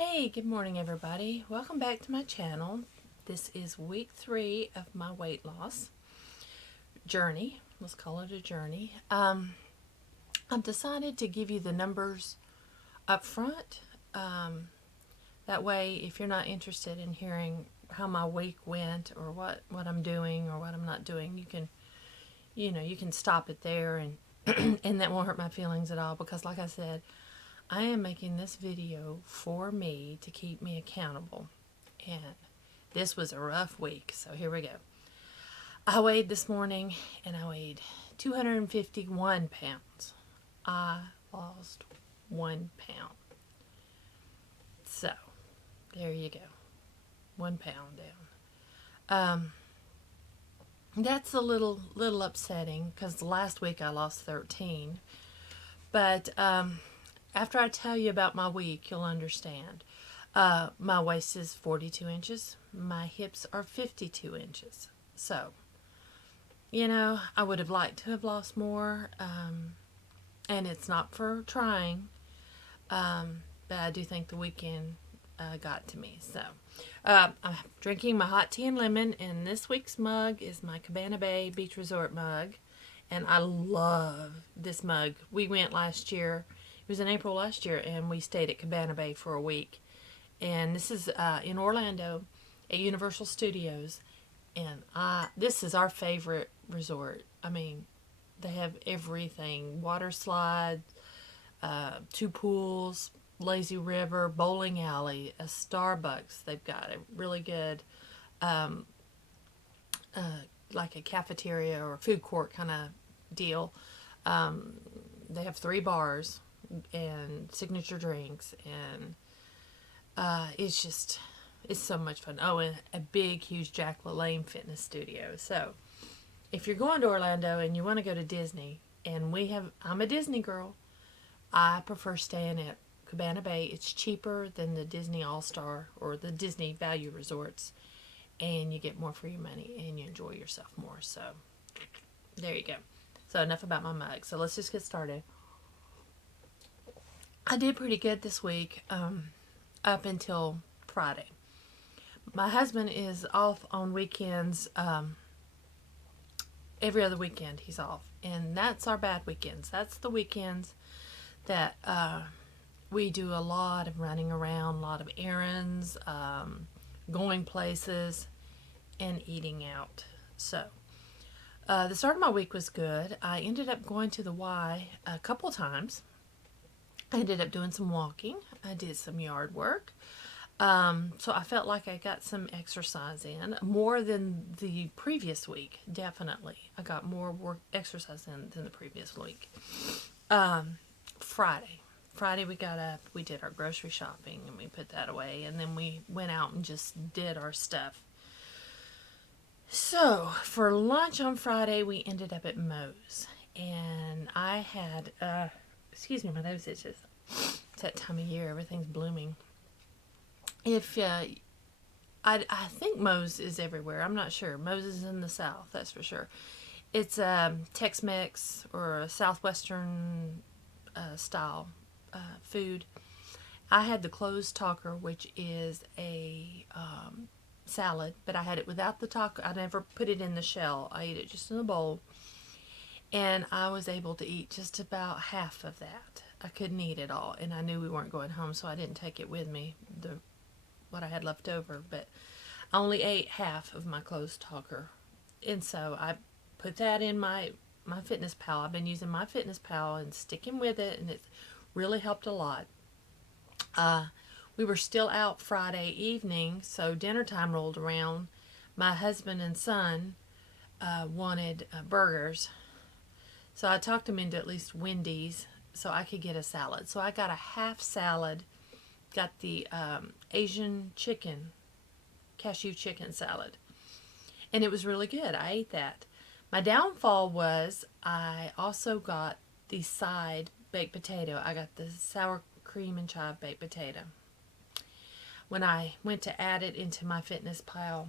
Hey, good morning everybody. Welcome back to my channel. This is week 3 of my weight loss journey. Let's call it a journey. I've decided to give you the numbers up front. That way, if you're not interested in hearing how my week went or what I'm doing or what I'm not doing, you can stop it there and and that won't hurt my feelings at all because like I said, I am making this video for me to keep me accountable. And this was a rough week, so here we go. I weighed this morning and I weighed 251 pounds. I lost 1 pound. So, there you go. 1 pound down. That's a little upsetting because last week I lost 13. But after I tell you about my week, you'll understand. My waist is 42 inches. My hips are 52 inches. So, I would have liked to have lost more. And it's not for trying. But I do think the weekend got to me. So, I'm drinking my hot tea and lemon. And this week's mug is my Cabana Bay Beach Resort mug. And I love this mug. We went last year. It was in April last year, and we stayed at Cabana Bay for a week. And this is in Orlando at Universal Studios. And this is our favorite resort. I mean, they have everything. Water slide, 2 pools, lazy river, bowling alley, a Starbucks. They've got a really good, like a cafeteria or food court kind of deal. They have 3 bars and signature drinks, and it's so much fun. Oh, and a big, huge Jack LaLanne fitness studio. So, if you're going to Orlando and you want to go to Disney, and I'm a Disney girl, I prefer staying at Cabana Bay. It's cheaper than the Disney All-Star or the Disney Value Resorts, and you get more for your money, and you enjoy yourself more. So, there you go. So, enough about my mug. So, let's just get started. I did pretty good this week up until Friday. My husband is off on weekends. Every other weekend he's off. And that's our bad weekends. That's the weekends that we do a lot of running around, a lot of errands, going places, and eating out. So, the start of my week was good. I ended up going to the Y a couple times. I ended up doing some walking. I did some yard work. So I felt like I got some exercise in, more than the previous week, definitely. I got more exercise in than the previous week. Friday we got up, we did our grocery shopping, and we put that away, and then we went out and just did our stuff. So, for lunch on Friday, we ended up at Moe's, and I had, excuse me, my nose itches. It's that time of year, everything's blooming. If I think Moe's is everywhere. I'm not sure. Moe's is in the South, that's for sure. It's Tex-Mex or a Southwestern style food. I had the closed talker, which is a salad, but I had it without the taco. I never put it in the shell. I ate it just in a bowl, and I was able to eat just about half of that. I couldn't eat it all, and I knew we weren't going home, so I didn't take it with me, what I had left over, but I only ate half of my closed talker, and so I put that in my Fitness Pal. I've been using my Fitness Pal and sticking with it, and it's really helped a lot. We were still out Friday evening, so dinner time rolled around. My husband and son wanted burgers, so I talked them into at least Wendy's so I could get a salad. So I got a half salad, got the Asian chicken, cashew chicken salad, and it was really good. I ate that. My downfall was I also got the side baked potato. I got the sour cream and chive baked potato. When I went to add it into my Fitness Pal,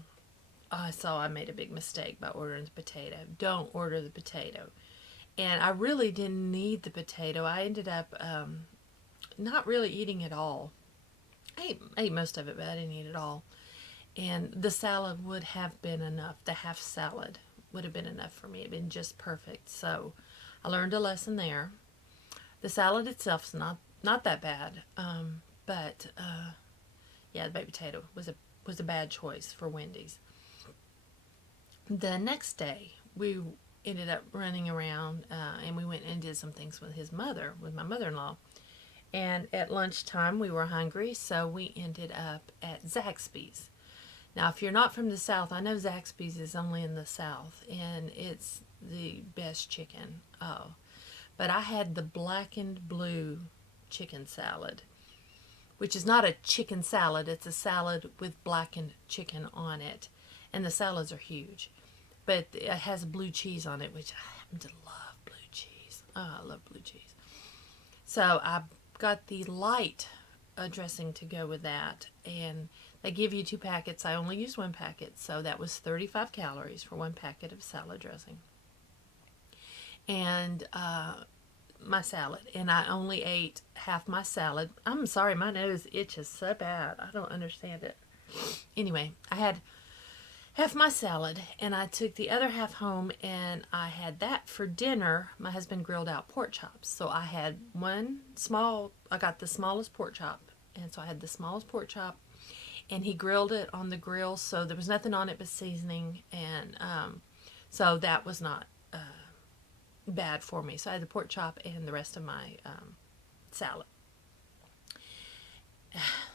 I saw I made a big mistake by ordering the potato. Don't order the potato. And I really didn't need the potato. I ended up not really eating it all. ate most of it, but I didn't eat it all. And the salad would have been enough. The half salad would have been enough for me. It'd been just perfect. So I learned a lesson there. The salad itself's not that bad, but yeah, the baked potato was a bad choice for Wendy's. The next day, we ended up running around, and we went and did some things with my mother-in-law. And at lunchtime, we were hungry, so we ended up at Zaxby's. Now, if you're not from the South, I know Zaxby's is only in the South, and it's the best chicken. Oh, but I had the blackened blue chicken salad, which is not a chicken salad. It's a salad with blackened chicken on it, and the salads are huge. But it has blue cheese on it, which I happen to love blue cheese. Oh, I love blue cheese. So I got the light dressing to go with that, and they give you 2 packets. I only used 1 packet, so that was 35 calories for 1 packet of salad dressing. And my salad, and I only ate half my salad. I'm sorry, my nose itches so bad. I don't understand it. Anyway, I had half my salad, and I took the other half home, and I had that for dinner. My husband grilled out pork chops, so I got the smallest pork chop, and so I had the smallest pork chop, and he grilled it on the grill, so there was nothing on it but seasoning, and so that was not bad for me. So I had the pork chop and the rest of my salad.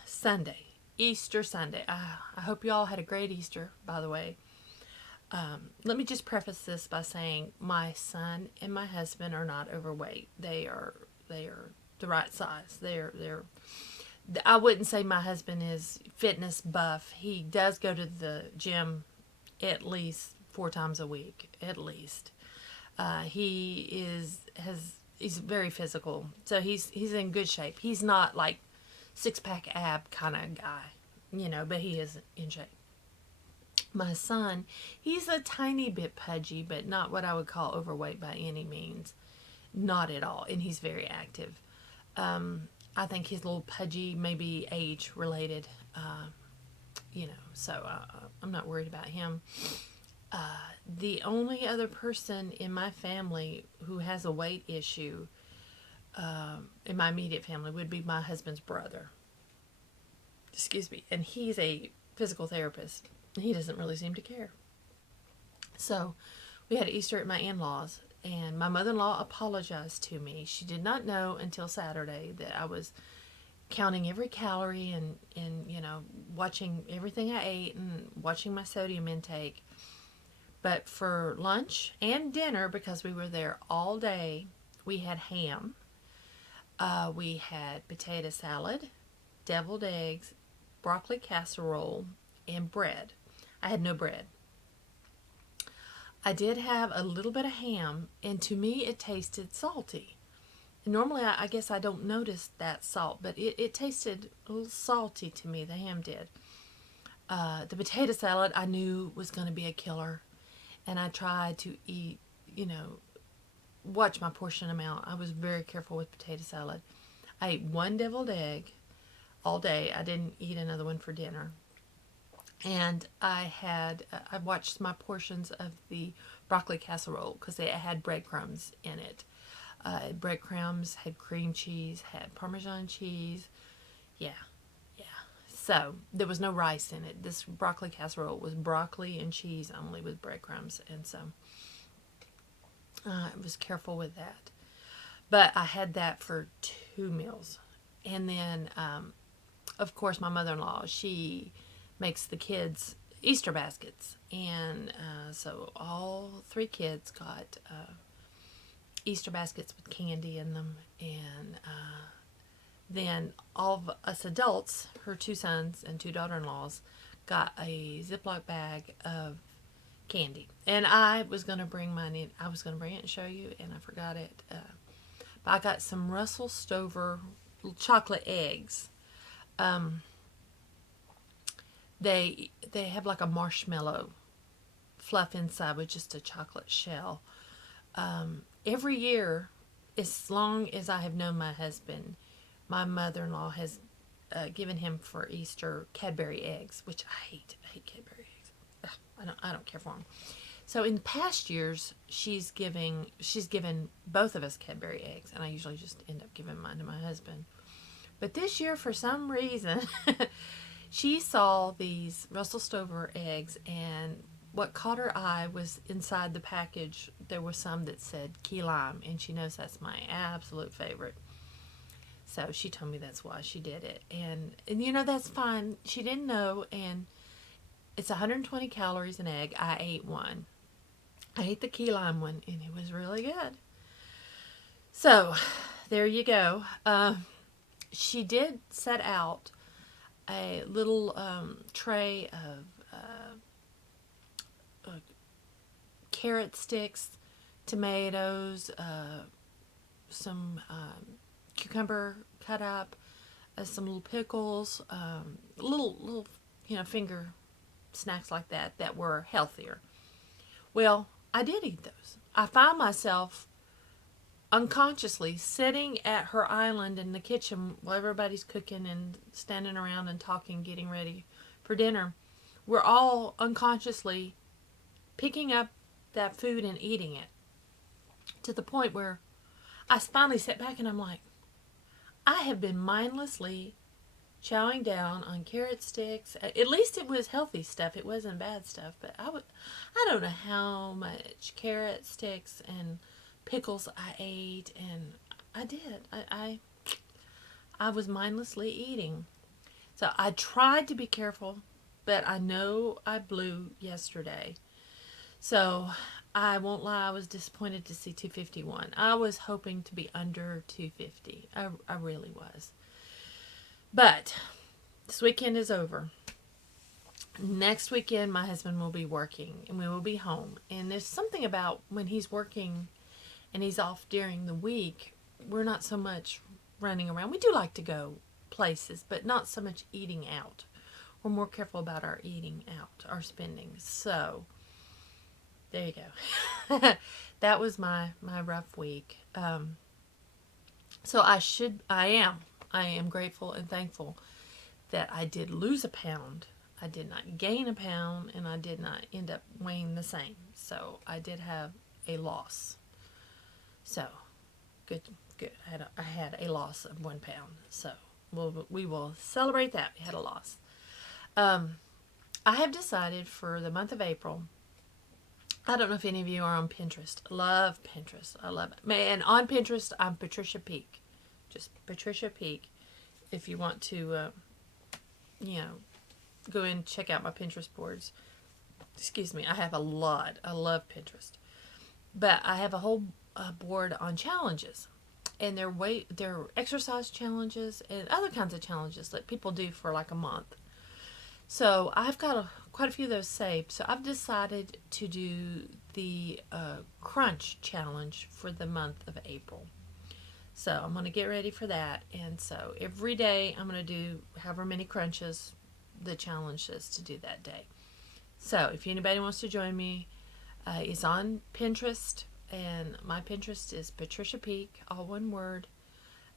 Sunday, Easter Sunday. I hope you all had a great Easter, by the way. Let me just preface this by saying my son and my husband are not overweight. They are the right size. I wouldn't say my husband is fitness buff. He does go to the gym at least 4 times a week, at least. He's very physical, so he's in good shape. He's not like 6-pack ab kind of guy, but he is in shape. My son, he's a tiny bit pudgy, but not what I would call overweight by any means. Not at all, and he's very active. I think he's a little pudgy, maybe age related, so I'm not worried about him. The only other person in my family who has a weight issue in my immediate family would be my husband's brother. Excuse me. And he's a physical therapist. He doesn't really seem to care. So we had Easter at my in-laws, and my mother-in-law apologized to me. She did not know until Saturday that I was counting every calorie and watching everything I ate and watching my sodium intake. But for lunch and dinner, because we were there all day, we had ham. We had potato salad, deviled eggs, broccoli casserole, and bread. I had no bread. I did have a little bit of ham, and to me it tasted salty. Normally, I guess I don't notice that salt, but it tasted a little salty to me, the ham did. The potato salad I knew was going to be a killer, and I tried to eat, watch my portion amount. I was very careful with potato salad. I ate 1 deviled egg all day. I didn't eat another one for dinner. And I watched my portions of the broccoli casserole because it had breadcrumbs in it. Breadcrumbs, had cream cheese, had Parmesan cheese. Yeah. So there was no rice in it. This broccoli casserole was broccoli and cheese only with breadcrumbs. And so I was careful with that. But I had that for 2 meals. And then, of course, my mother-in-law, she makes the kids Easter baskets. And so all 3 kids got Easter baskets with candy in them. And then all of us adults, her 2 sons and 2 daughter-in-laws, got a Ziploc bag of candy. And I was going to bring mine in. I was going to bring it and show you, and I forgot it. But I got some Russell Stover chocolate eggs. They have like a marshmallow fluff inside with just a chocolate shell. Every year, as long as I have known my husband, my mother-in-law has given him for Easter Cadbury eggs, which I hate. I hate Cadbury eggs. Ugh, I don't care for them. So in past years, she's given both of us Cadbury eggs, and I usually just end up giving mine to my husband. But this year, for some reason, she saw these Russell Stover eggs, and what caught her eye was inside the package, there was some that said key lime, and she knows that's my absolute favorite. So she told me that's why she did it. And you know, that's fine. She didn't know, and it's 120 calories an egg. I ate one. I ate the key lime one, and it was really good. So there you go. She did set out a little tray of carrot sticks, tomatoes, some cucumber cut up, some little pickles, little finger snacks like that were healthier. Well, I did eat those. I find myself unconsciously sitting at her island in the kitchen while everybody's cooking and standing around and talking, getting ready for dinner. We're all unconsciously picking up that food and eating it, to the point where I finally sat back and I'm like, I have been mindlessly chowing down on carrot sticks. At least it was healthy stuff. It wasn't bad stuff. But I don't know how much carrot sticks and pickles I ate, and I did. I was mindlessly eating. So I tried to be careful, but I know I blew yesterday. So I won't lie, I was disappointed to see 251. I was hoping to be under 250. I really was. But this weekend is over. Next weekend, my husband will be working and we will be home. And there's something about when he's working and he's off during the week, we're not so much running around. We do like to go places, but not so much eating out. We're more careful about our eating out, our spending. So there you go. That was my rough week. So I am grateful and thankful that I did lose a pound. I did not gain a pound, and I did not end up weighing the same. So I did have a loss. So good. I had a loss of 1 pound. So we will celebrate that. We had a loss. I have decided for the month of April. I don't know if any of you are on Pinterest. I love Pinterest. I love it. And on Pinterest, I'm Patricia Peak. Just Patricia Peak. If you want to, go in and check out my Pinterest boards. Excuse me. I have a lot. I love Pinterest. But I have a whole board on challenges. And they're exercise challenges and other kinds of challenges that people do for like a month. So I've got quite a few of those saved. So I've decided to do the crunch challenge for the month of April. So I'm going to get ready for that. And so every day I'm going to do however many crunches the challenge is to do that day. So if anybody wants to join me, it's on Pinterest. And my Pinterest is Patricia Peak, all one word.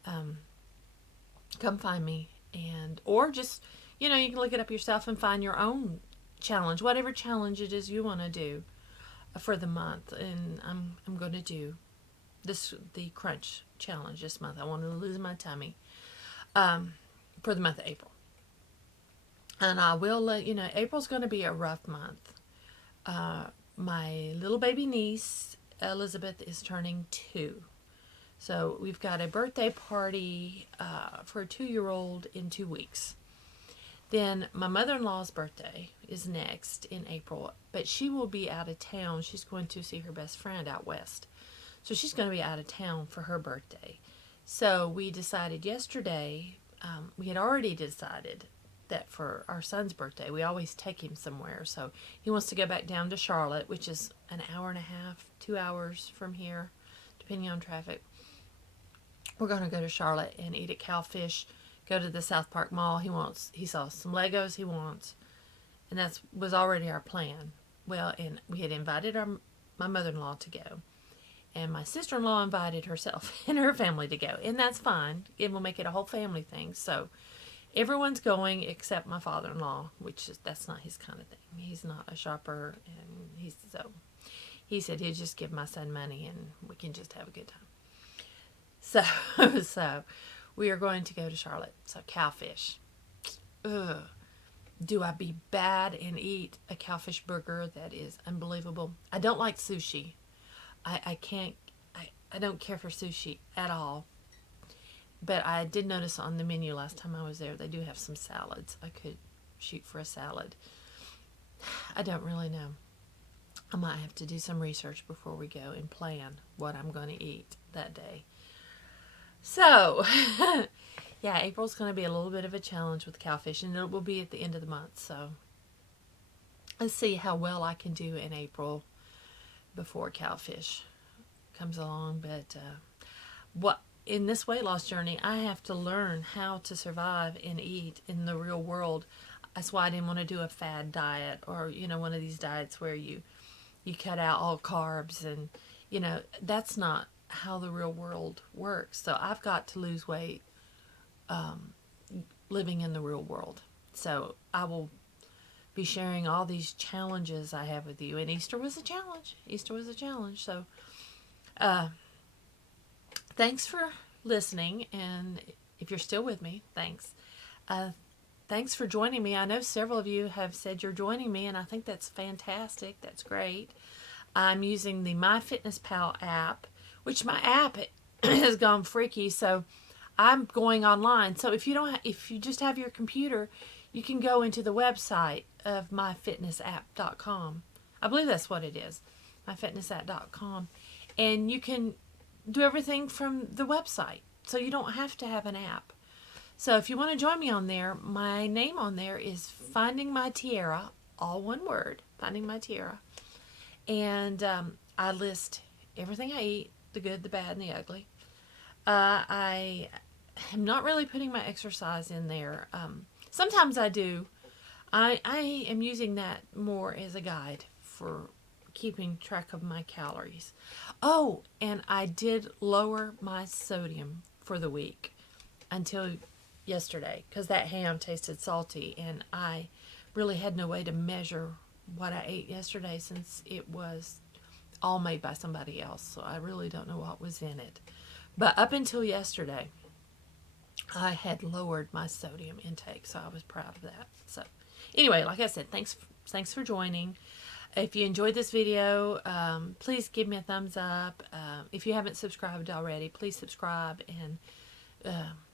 Come find me. Or just, you can look it up yourself and find your own challenge, whatever challenge it is you want to do for the month. And I'm going to do the crunch challenge this month. I want to lose my tummy for the month of April. And I will let you know, April's going to be a rough month. My little baby niece, Elizabeth, is turning 2. So we've got a birthday party for a 2-year-old in 2 weeks. Then my mother-in-law's birthday is next in April, but she will be out of town. She's going to see her best friend out west. So she's going to be out of town for her birthday. So we decided yesterday, we had already decided that for our son's birthday, we always take him somewhere. So he wants to go back down to Charlotte, which is an hour and a half, 2 hours from here, depending on traffic. We're going to go to Charlotte and eat at Cowfish, go to the South Park Mall. He saw some Legos he wants, and that was already our plan. Well, and we had invited my mother-in-law to go, and my sister-in-law invited herself and her family to go, and that's fine. It will make it a whole family thing. So Everyone's going except my father-in-law, which is, that's not his kind of thing. He's not a shopper, and he said he'd just give my son money and we can just have a good time. So, so we are going to go to Charlotte. So cowfish. Ugh. Do I be bad and eat a cowfish burger that is unbelievable? I don't like sushi. I can't, I don't care for sushi at all. But I did notice on the menu last time I was there, they do have some salads. I could shoot for a salad. I don't really know. I might have to do some research before we go and plan what I'm going to eat that day. So, yeah, April's going to be a little bit of a challenge with cowfish, and it will be at the end of the month. So, let's see how well I can do in April before cowfish comes along. But what in this weight loss journey, I have to learn how to survive and eat in the real world. That's why I didn't want to do a fad diet, or one of these diets where you cut out all carbs, and that's not how the real world works. So I've got to lose weight living in the real world. So I will be sharing all these challenges I have with you. And Easter was a challenge. So thanks for listening. And if you're still with me, thanks. Thanks for joining me. I know several of you have said you're joining me, and I think that's fantastic. That's great. I'm using the MyFitnessPal app, which my app has gone freaky, so I'm going online. So if you just have your computer, you can go into the website of myfitnessapp.com. I believe that's what it is, myfitnessapp.com, and you can do everything from the website. So you don't have to have an app. So if you want to join me on there, my name on there is Finding My Tiara, all one word, Finding My Tiara. And I list everything I eat, the good, the bad, and the ugly. I am not really putting my exercise in there. Sometimes I do. I am using that more as a guide for keeping track of my calories. Oh, and I did lower my sodium for the week until yesterday, because that ham tasted salty, and I really had no way to measure what I ate yesterday since it was all made by somebody else. So I really don't know what was in it. But up until yesterday, I had lowered my sodium intake, so I was proud of that. So anyway, like I said, thanks for joining. If you enjoyed this video, please give me a thumbs up. If you haven't subscribed already, please subscribe. And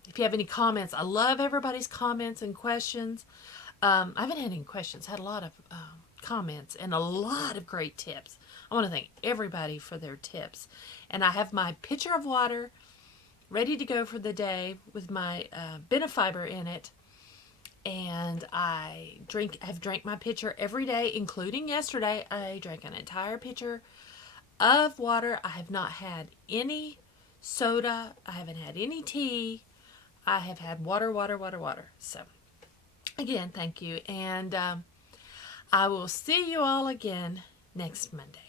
if you have any comments, I love everybody's comments and questions. I haven't had any questions. I had a lot of comments and a lot of great tips. I want to thank everybody for their tips. And I have my pitcher of water ready to go for the day with my Benefiber in it. And I have drank my pitcher every day, including yesterday. I drank an entire pitcher of water. I have not had any soda. I haven't had any tea. I have had water. So, again, thank you. And I will see you all again next Monday.